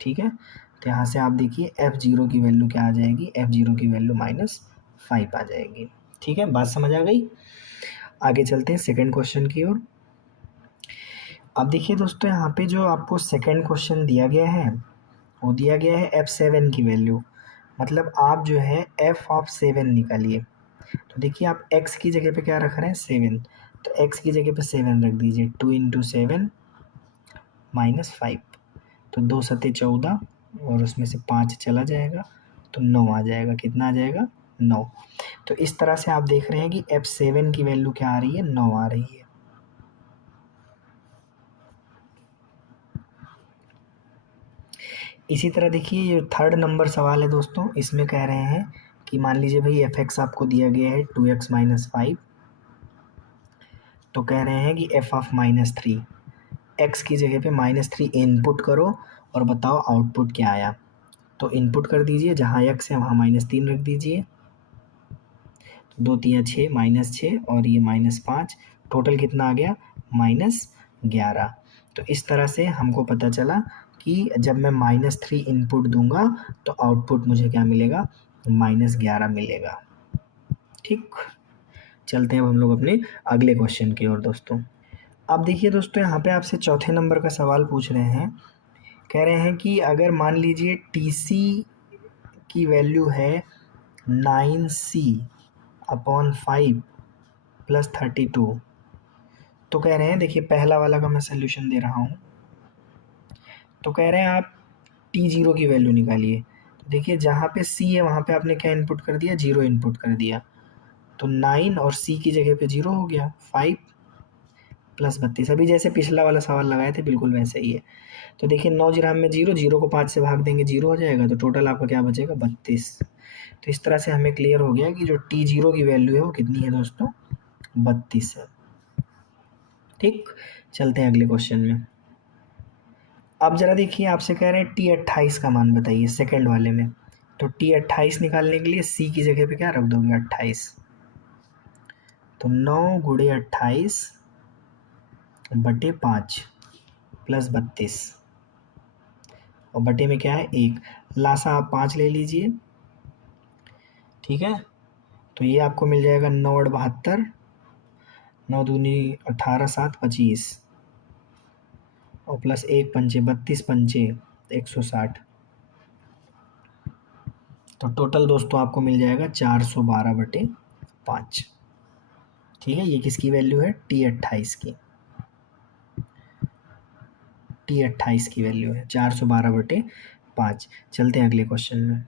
ठीक है, तो यहाँ से आप देखिए f0 की वैल्यू क्या आ जाएगी, f0 की वैल्यू -5 आ जाएगी। ठीक है, बात समझ आ गई? आगे चलते हैं सेकंड क्वेश्चन की ओर। अब देखिए दोस्तों, यहाँ पे जो आपको सेकंड क्वेश्चन दिया गया है वो दिया गया है f7 की वैल्यू। मतलब आप जो है f(7) निकालिए। तो देखिए आप x की जगह पे क्या रख रहे हैं, 7। तो x की जगह पे 7 रख दीजिए, 2 × 7 -5। तो 2 सते 14, और उसमें से 5 चला जाएगा तो 9 आ जाएगा। कितना आ जाएगा, 9। तो इस तरह से आप देख रहे हैं कि f7 की वैल्यू क्या आ रही है, 9 आ रही है। इसी तरह देखिए ये थर्ड नंबर सवाल है दोस्तों, इसमें कह रहे हैं कि मान लीजिए भाई f(x) आपको दिया गया है 2x - 5। तो कह रहे हैं कि f(-3), x की जगह पे -3 इनपुट करो और बताओ आउटपुट क्या आया। तो इनपुट कर दीजिए, जहाँ x है वहाँ -3 रख दीजिए। 2 × 3 = 6, -6 और ये -5, टोटल कितना आ गया, -11। तो इस तरह से हमको पता चला कि जब मैं -3 इनपुट दूंगा तो आउटपुट मुझे क्या मिलेगा, -11 मिलेगा। ठीक, चलते हैं अब हम लोग अपने अगले क्वेश्चन की ओर दोस्तों। अब देखिए दोस्तों, यहाँ पे आपसे चौथे नंबर का सवाल पूछ रहे हैं। कह रहे हैं कि अगर मान लीजिए TC की वैल्यू है 9C/5 + 32। तो कह रहे हैं, देखिए पहला वाला का मैं सोल्यूशन दे रहा हूँ। तो कह रहे हैं आप T0 की वैल्यू निकालिए। तो देखिए जहाँ पे C है वहाँ पे आपने क्या इनपुट कर दिया, 0 इनपुट कर दिया। तो 9 और C की जगह पे 0 हो गया, 5 + 32। अभी जैसे पिछला वाला सवाल लगाए थे बिल्कुल वैसे ही है। तो देखिए 9 × में 0, 0 को 5 से भाग देंगे 0 हो जाएगा। तो टोटल आपका क्या बचेगा, 32। तो इस तरह से हमें क्लियर हो गया कि जो T0 की वैल्यू है वो कितनी है दोस्तों, 32 है। ठीक, चलते हैं अगले क्वेश्चन में। अब जरा देखिए आपसे कह रहे हैं T28 का मान बताइए, सेकंड वाले में। तो T28 निकालने के लिए C की जगह पे क्या रख दोगे 28, तो 9 गुणे 28 बटे 5 प्लस 32 और बटे में क्या है 1, लासा आप 5 ले लीजिए, ठीक है। तो ये आपको मिल जाएगा 9 और 72, 9 दूनी 18, 7 25 और प्लस 1 पंचे 32 पंचे 160, तो टोटल दोस्तों आपको मिल जाएगा 412 बटे 5, ठीक है। ये किसकी वैल्यू है T28 की, T28 की वैल्यू है 412 बटे 5। चलते हैं अगले क्वेश्चन में।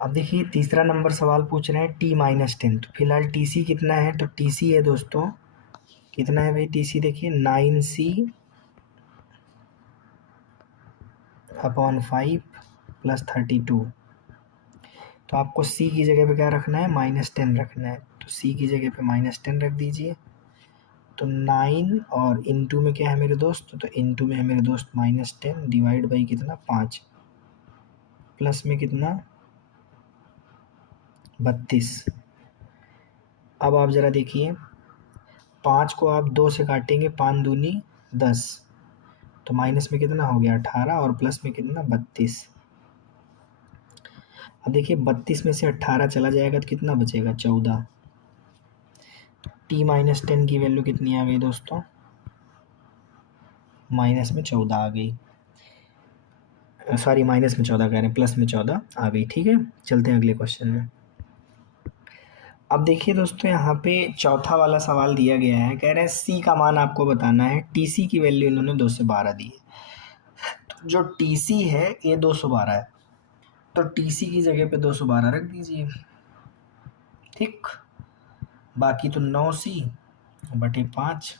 अब देखिए तीसरा नंबर सवाल पूछ रहे हैं T-10, तो फिलहाल TC कितना है, तो TC है दोस्तों, कितना है भाई TC, देखिए 9C अपॉन 5 प्लस 32, तो आपको C की जगह पे क्या रखना है -10 रखना है, तो C की जगह पे -10 रख दीजिए। तो 9 और इंटू में क्या है मेरे दोस्त, तो इंटू में है मेरे दोस्त -10 डिवाइड बाई कितना 5 प्लस में कितना 32। अब आप ज़रा देखिए 5 को आप 2 से काटेंगे, 5 दूनी 10, तो माइनस में कितना हो गया 18 और प्लस में कितना 32। अब देखिए 32 में से 18 चला जाएगा तो कितना बचेगा 14। T-10 की वैल्यू कितनी आ गई दोस्तों, माइनस में 14 आ गई, सॉरी माइनस में 14 कह रहे हैं, प्लस में 14 आ गई, ठीक है। चलते हैं अगले क्वेश्चन में। अब देखिए दोस्तों यहाँ पे चौथा वाला सवाल दिया गया है, कह रहे हैं C का मान आपको बताना है। TC की वैल्यू इन्होंने 2 से 12 दी है, तो जो TC है ये 212 है, तो TC की जगह पे 212 रख दीजिए, ठीक। बाकी तो 9C बटे 5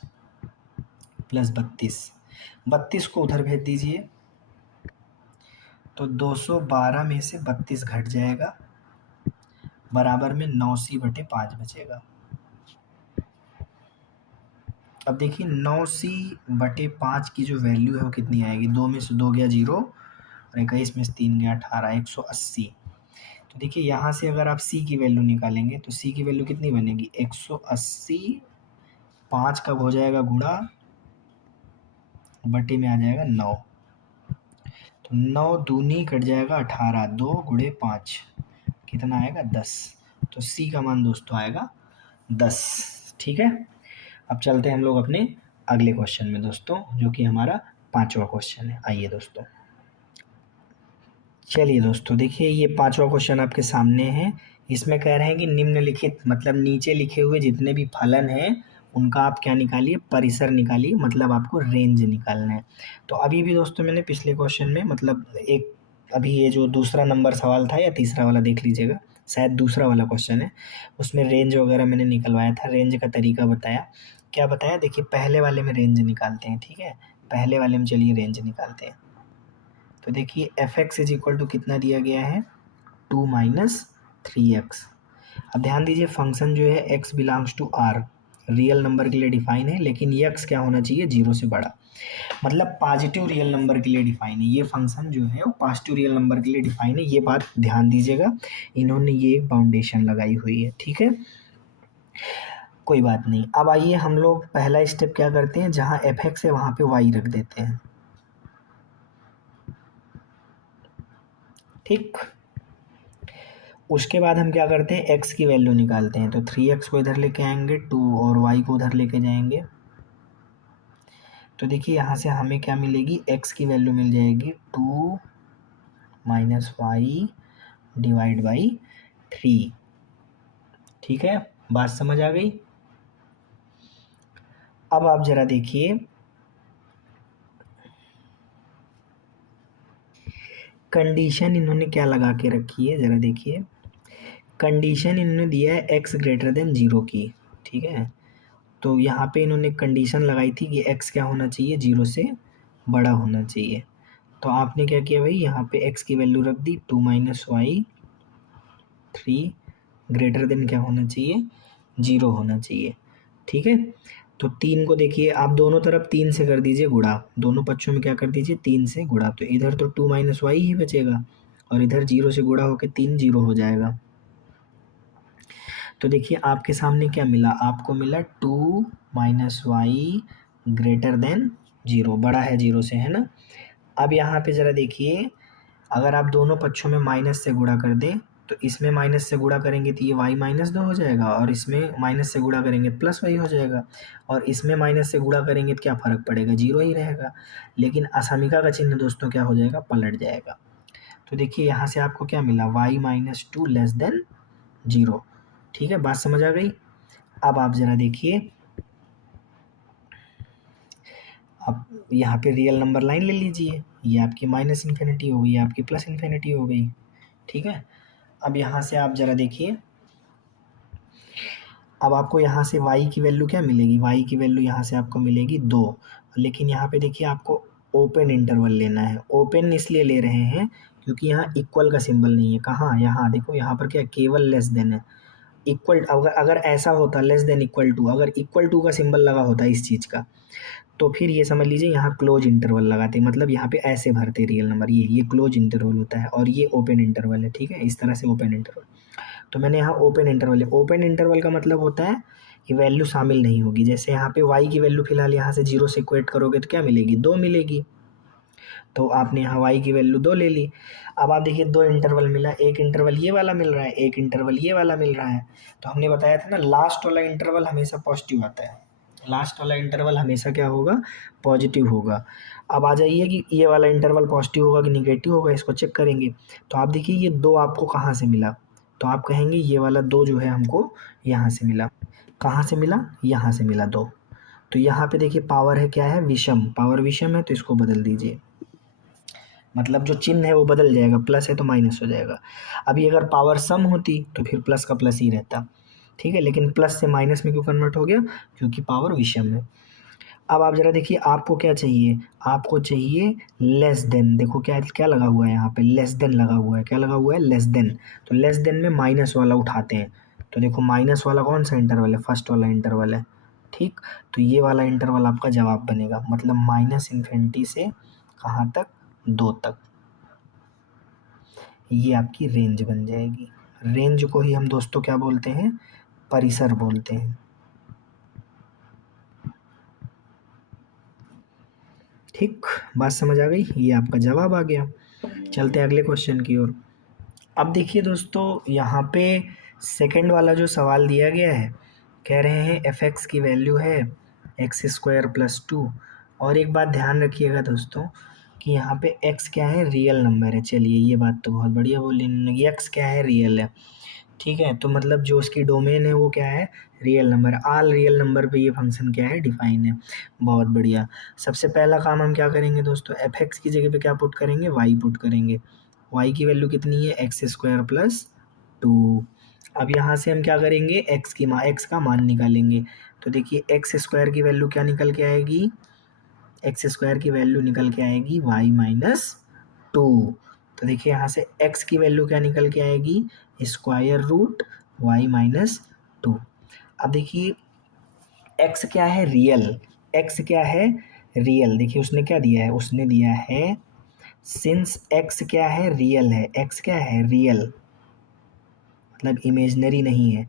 प्लस 32 को उधर भेज दीजिए, तो 212 में से 32 घट जाएगा, बराबर में 9C बटे 5 बचेगा। अब देखिए 9C बटे 5 की जो वैल्यू है वो कितनी आएगी, 2 में से 2 गया 0 और 21 में से 3 गया 18, 180। तो देखिए यहाँ से अगर आप C की वैल्यू निकालेंगे तो C की वैल्यू कितनी बनेगी 180, 5 कब हो जाएगा गुणा, बटे में आ जाएगा 9, तो 9 दूनी कट जाएगा 18, 2 गुणे 5 कितना आएगा 10, तो C का मान दोस्तों आएगा 10, ठीक है। अब चलते हैं हम लोग अपने अगले क्वेश्चन में दोस्तों, जो कि हमारा 5वां क्वेश्चन है। आइए दोस्तों, चलिए दोस्तों देखिए ये 5वां क्वेश्चन आपके सामने है। इसमें कह रहे हैं कि निम्नलिखित मतलब नीचे लिखे हुए जितने भी फलन हैं उनका आप क्या निकालिए, परिसर निकालिए, मतलब आपको रेंज निकालना है। तो अभी भी दोस्तों मैंने पिछले क्वेश्चन में मतलब एक अभी ये जो दूसरा नंबर सवाल था या तीसरा वाला देख लीजिएगा, शायद दूसरा वाला क्वेश्चन है, उसमें रेंज वगैरह मैंने निकलवाया था, रेंज का तरीका बताया। क्या बताया, देखिए पहले वाले में रेंज निकालते हैं, ठीक है। पहले वाले में चलिए रेंज निकालते हैं। तो देखिए f(x) इज इक्वल टू कितना दिया गया है 2 माइनस 3x। अब ध्यान दीजिए फंक्शन जो है x belongs to r, real number के लिए डिफाइन है, लेकिन ये x क्या होना चाहिए 0 से बड़ा, मतलब पॉजिटिव रियल नंबर के लिए डिफाइन है। ये फंक्शन जो है वो पॉजिटिव रियल नंबर के लिए डिफाइन है, ये बात ध्यान दीजिएगा। इन्होंने ये एक बाउंडेशन लगाई हुई है, ठीक है, कोई बात नहीं। अब आइए हम लोग पहला स्टेप क्या करते हैं, जहाँ f(x) है वहाँ पे y रख देते हैं, ठीक। उसके बाद हम क्या करते हैं, x की वैल्यू निकालते हैं, तो 3x को इधर लेके आएंगे, 2 और y को उधर लेके जाएंगे। तो देखिए यहाँ से हमें क्या मिलेगी, x की वैल्यू मिल जाएगी 2 माइनस वाई डिवाइड बाई 3, ठीक है, बात समझ आ गई। अब आप जरा देखिए कंडीशन इन्होंने क्या लगा के रखी है, ज़रा देखिए कंडीशन इन्होंने दिया है x ग्रेटर देन 0 की, ठीक है। तो यहाँ पे इन्होंने कंडीशन लगाई थी कि x क्या होना चाहिए 0 से बड़ा होना चाहिए। तो आपने क्या किया भाई, यहाँ पे x की वैल्यू रख दी 2 माइनस वाई, 3 ग्रेटर देन क्या होना चाहिए 0 होना चाहिए, ठीक है। तो 3 को देखिए आप दोनों तरफ 3 से कर दीजिए गुणा, दोनों पक्षों में क्या कर दीजिए 3 से गुणा, तो इधर तो 2 माइनस वाई ही बचेगा और इधर 0 से गुणा होकर 3 0 हो जाएगा। तो देखिए आपके सामने क्या मिला, आपको मिला 2 माइनस वाई ग्रेटर देन 0, बड़ा है 0 से, है ना। अब यहाँ पे ज़रा देखिए, अगर आप दोनों पक्षों में माइनस से गुणा कर दें तो इसमें माइनस से गुणा करेंगे तो ये y -2 हो जाएगा, और इसमें माइनस से गुणा करेंगे प्लस y हो जाएगा, और इसमें माइनस से गुणा करेंगे तो क्या फ़र्क पड़ेगा, 0 ही रहेगा। लेकिन असमीका का चिन्ह दोस्तों क्या हो जाएगा, पलट जाएगा। तो देखिए यहाँ से आपको क्या मिला, y -2 लेस देन 0। ठीक है, बात समझ आ गई। अब आप ज़रा देखिए, अब यहाँ पे रियल नंबर लाइन ले लीजिए, ये आपकी माइनस इन्फिनिटी हो गई, आपकी प्लस इन्फिनिटी हो गई। ठीक है, अब यहाँ से आप ज़रा देखिए, अब आपको यहाँ से y की वैल्यू क्या मिलेगी, y की वैल्यू यहाँ से आपको मिलेगी 2। लेकिन यहाँ पे देखिए आपको ओपन इंटरवल लेना है। ओपन इसलिए ले रहे हैं क्योंकि यहाँ इक्वल का सिंबल नहीं है। कहाँ, यहाँ देखो, यहाँ पर क्या, केवल लेस देन है। इक्वल, अगर ऐसा होता लेस देन इक्वल टू, अगर इक्वल टू का सिंबल लगा होता इस चीज़ का, तो फिर ये समझ लीजिए यहाँ क्लोज इंटरवल लगाते, मतलब यहाँ पे ऐसे भरते रियल नंबर, ये क्लोज इंटरवल होता है और ये ओपन इंटरवल है। ठीक है, इस तरह से ओपन इंटरवल। तो मैंने यहाँ ओपन इंटरवल है। ओपन इंटरवल का मतलब होता है कि वैल्यू शामिल नहीं होगी। जैसे यहाँ पे y की वैल्यू फिलहाल यहाँ से 0 से इक्वेट करोगे तो क्या मिलेगी, 2 मिलेगी। तो आपने यहाँ y की वैल्यू 2 ले ली। अब आप देखिए 2 इंटरवल मिला, एक इंटरवल ये वाला मिल रहा है, एक इंटरवल ये वाला मिल रहा है। तो हमने बताया था ना, लास्ट वाला इंटरवल हमेशा पॉजिटिव आता है। लास्ट वाला इंटरवल हमेशा क्या होगा, पॉजिटिव होगा। अब आ जाइए कि ये वाला इंटरवल पॉजिटिव होगा कि निगेटिव होगा, इसको चेक करेंगे। तो आप देखिए ये 2 आपको कहाँ से मिला, तो आप कहेंगे ये वाला 2 जो है हमको यहाँ से मिला। कहाँ से मिला, यहाँ से मिला 2। तो यहाँ पे देखिए पावर है, क्या है, विषम, पावर विषम है, तो इसको बदल दीजिए। मतलब जो चिन्ह है वो बदल जाएगा, प्लस है तो माइनस हो जाएगा। अभी अगर पावर सम होती तो फिर प्लस का प्लस ही रहता। ठीक है, लेकिन प्लस से माइनस में क्यों कन्वर्ट हो गया, क्योंकि पावर विषम है। अब आप ज़रा देखिए, आपको क्या चाहिए, आपको चाहिए लेस देन। देखो क्या क्या लगा हुआ है यहाँ पे, लेस देन लगा हुआ है। क्या लगा हुआ है, लेस देन। तो लेस देन में माइनस वाला उठाते हैं। तो देखो माइनस वाला कौन सा इंटरवल है, फर्स्ट वाला इंटरवल है। ठीक, तो ये वाला इंटरवल आपका जवाब बनेगा, मतलब माइनस इन्फिनिटी से कहाँ तक, 2 तक। ये आपकी रेंज बन जाएगी। रेंज को ही हम दोस्तों क्या बोलते हैं, परिसर बोलते हैं। ठीक, बात समझ आ गई, ये आपका जवाब आ गया। चलते हैं अगले क्वेश्चन की ओर। अब देखिए दोस्तों, यहाँ पे सेकंड वाला जो सवाल दिया गया है, कह रहे हैं एफ एक्स की वैल्यू है x² + 2। और एक बात ध्यान रखिएगा दोस्तों कि यहाँ पे x क्या है, रियल नंबर है। चलिए ये बात तो बहुत बढ़िया बोली इन्होंने, x क्या है, रियल है। ठीक है, तो मतलब जो उसकी डोमेन है वो क्या है, real number. All real number पे ये फंक्शन क्या है, डिफाइन है। बहुत बढ़िया। सबसे पहला काम हम क्या करेंगे दोस्तों, एफ एक्स की जगह पे क्या पुट करेंगे, वाई पुट करेंगे। वाई की वैल्यू कितनी है, x² + 2। अब यहाँ से हम क्या करेंगे, एक्स का मान निकालेंगे। तो देखिए x² की वैल्यू क्या निकल के आएगी, x² की वैल्यू निकल के आएगी y - 2। तो देखिए यहाँ से x की वैल्यू क्या निकल के आएगी, √y - 2। अब देखिए x क्या है, रियल। x क्या है, रियल। देखिए उसने क्या दिया है, उसने दिया है सिंस x क्या है, रियल है। x क्या है, रियल, मतलब इमेजनरी नहीं है।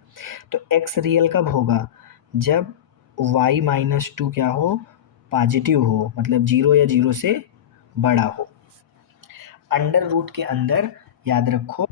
तो x रियल कब होगा, जब y - 2 क्या हो, पॉजिटिव हो, मतलब 0 या 0 से बड़ा हो। अंडर रूट के अंदर याद रखो,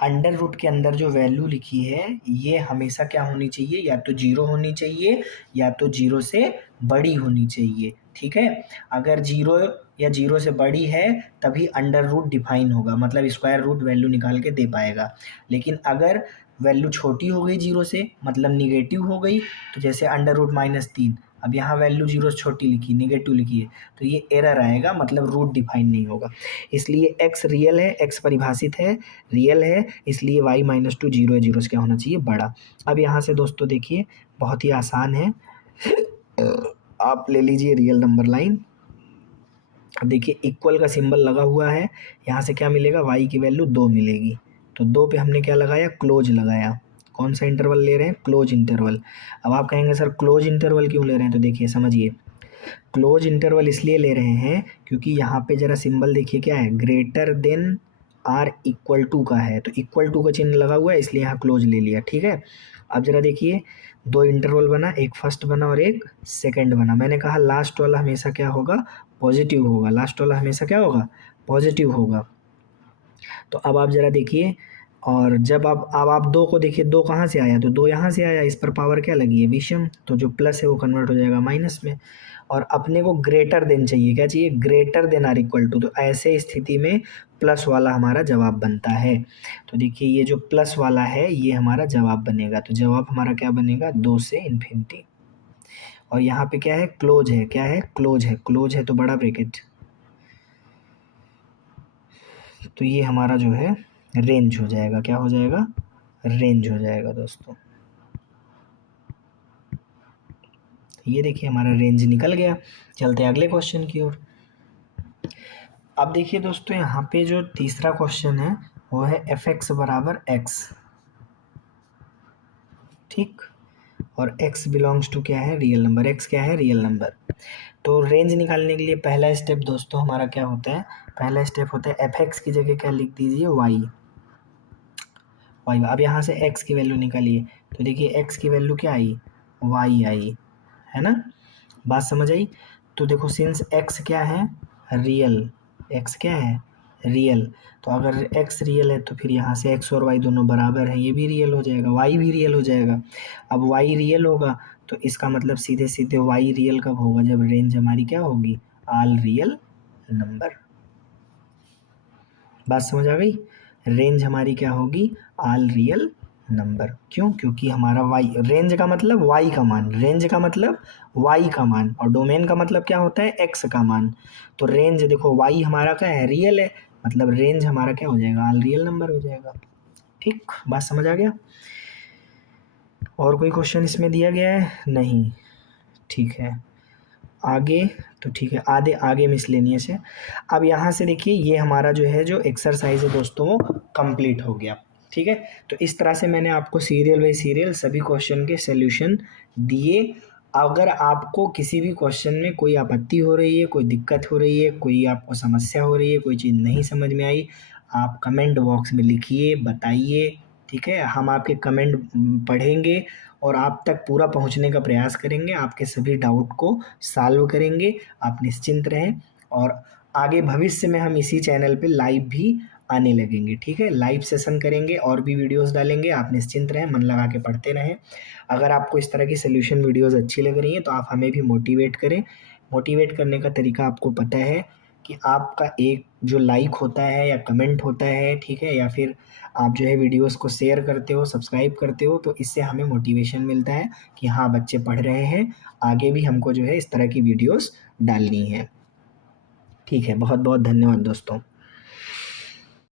अंडर रूट के अंदर जो वैल्यू लिखी है ये हमेशा क्या होनी चाहिए, या तो 0 होनी चाहिए या तो 0 से बड़ी होनी चाहिए। ठीक है, अगर 0 या 0 से बड़ी है तभी अंडर रूट डिफाइन होगा, मतलब स्क्वायर रूट वैल्यू निकाल के दे पाएगा। लेकिन अगर वैल्यू छोटी हो गई 0 से, मतलब निगेटिव हो गई, तो जैसे अंडर रूट -3, अब यहाँ वैल्यू 0 से छोटी लिखी, निगेटिव लिखी है, तो ये एरर आएगा, मतलब रूट डिफाइन नहीं होगा। इसलिए x रियल है, x परिभाषित है, रियल है, इसलिए y - 2 0 है, 0 से क्या होना चाहिए, बड़ा। अब यहाँ से दोस्तों देखिए बहुत ही आसान है, आप ले लीजिए रियल नंबर लाइन। अब देखिए इक्वल का सिंबल लगा हुआ है, यहाँ से क्या मिलेगा, y की वैल्यू 2 मिलेगी। तो 2 पे हमने क्या लगाया, क्लोज लगाया। कौन सा इंटरवल ले रहे हैं, क्लोज इंटरवल। अब आप कहेंगे सर क्लोज इंटरवल क्यों ले रहे हैं, तो देखिए समझिए, क्लोज इंटरवल इसलिए ले रहे हैं क्योंकि यहाँ पे जरा सिंबल देखिए क्या है, greater than or equal to का है, तो इक्वल टू का चिन्ह लगा हुआ है इसलिए यहाँ क्लोज ले लिया। ठीक है, अब जरा देखिए 2 इंटरवल बना, एक फर्स्ट बना और एक सेकंड बना। मैंने कहा लास्ट वाला हमेशा क्या होगा, पॉजिटिव होगा। लास्ट वाला हमेशा क्या होगा, पॉजिटिव होगा। तो अब आप ज़रा देखिए, और जब अब आप 2 को देखिए, 2 कहाँ से आया, तो 2 यहाँ से आया, इस पर पावर क्या लगी है, विषम, तो जो प्लस है वो कन्वर्ट हो जाएगा माइनस में। और अपने को ग्रेटर देन चाहिए, क्या चाहिए, greater than or equal to, तो ऐसे स्थिति में प्लस वाला हमारा जवाब बनता है। तो देखिए ये जो प्लस वाला है ये हमारा जवाब बनेगा, तो जवाब हमारा क्या बनेगा, 2 से इन्फिनिटी। और यहाँ पे क्या है, क्लोज है, क्या है, क्लोज है, क्लोज है तो बड़ा ब्रैकेट, तो ये हमारा जो है रेंज हो जाएगा, क्या हो जाएगा, रेंज हो जाएगा दोस्तों। ये देखिए हमारा रेंज निकल गया। चलते हैं अगले क्वेश्चन की ओर। अब देखिए दोस्तों यहाँ पे जो तीसरा क्वेश्चन है वो है एफ एक्स बराबर एक्स, ठीक, और x बिलोंग्स टू क्या है, रियल नंबर, x क्या है, रियल नंबर। तो रेंज निकालने के लिए पहला स्टेप दोस्तों हमारा क्या होता है, पहला स्टेप होता है एफ एक्स की जगह क्या लिख दीजिए, y। अब यहाँ से x की वैल्यू निकालिए, तो देखिए x की वैल्यू क्या आई, y आई, है ना, बात समझ आई। तो देखो सिंस x क्या है, रियल, x क्या है, रियल, तो अगर x रियल है तो फिर यहाँ से x और y दोनों बराबर है, ये भी रियल हो जाएगा, y भी रियल हो जाएगा। अब y रियल होगा तो इसका मतलब सीधे सीधे y रियल कब होगा, जब रेंज हमारी क्या होगी, ऑल रियल नंबर। बात समझ आ गई, रेंज हमारी क्या होगी, ऑल रियल नंबर। क्यों, क्योंकि हमारा y, रेंज का मतलब y का मान, रेंज का मतलब y का मान, और डोमेन का मतलब क्या होता है, x का मान। तो रेंज देखो y हमारा क्या है, रियल है, मतलब रेंज हमारा क्या हो जाएगा, ऑल रियल नंबर हो जाएगा। ठीक, बात समझ आ गया। और कोई क्वेश्चन इसमें दिया गया है, नहीं, ठीक है, आगे, तो ठीक है, आगे आगे मिसलेनियस है। अब यहाँ से देखिए ये हमारा जो है जो एक्सरसाइज है दोस्तों वो कंप्लीट हो गया। ठीक है, तो इस तरह से मैंने आपको सीरियल बाई सीरियल सभी क्वेश्चन के सॉल्यूशन दिए। अगर आपको किसी भी क्वेश्चन में कोई आपत्ति हो रही है, कोई दिक्कत हो रही है, कोई आपको समस्या हो रही है, कोई चीज़ नहीं समझ में आई, आप कमेंट बॉक्स में लिखिए, बताइए। ठीक है, हम आपके कमेंट पढ़ेंगे और आप तक पूरा पहुंचने का प्रयास करेंगे, आपके सभी डाउट को सॉल्व करेंगे। आप निश्चिंत रहें, और आगे भविष्य में हम इसी चैनल पे लाइव भी आने लगेंगे। ठीक है, लाइव सेशन करेंगे और भी वीडियोस डालेंगे, आप निश्चिंत रहें, मन लगा के पढ़ते रहें। अगर आपको इस तरह की सोल्यूशन वीडियोस अच्छी लग रही हैं तो आप हमें भी मोटिवेट करें। मोटिवेट करने का तरीका आपको पता है कि आपका एक जो लाइक होता है या कमेंट होता है, ठीक है, या फिर आप जो है वीडियोस को शेयर करते हो, सब्सक्राइब करते हो, तो इससे हमें मोटिवेशन मिलता है कि हाँ बच्चे पढ़ रहे हैं, आगे भी हमको जो है इस तरह की वीडियोस डालनी है। ठीक है, बहुत बहुत धन्यवाद दोस्तों।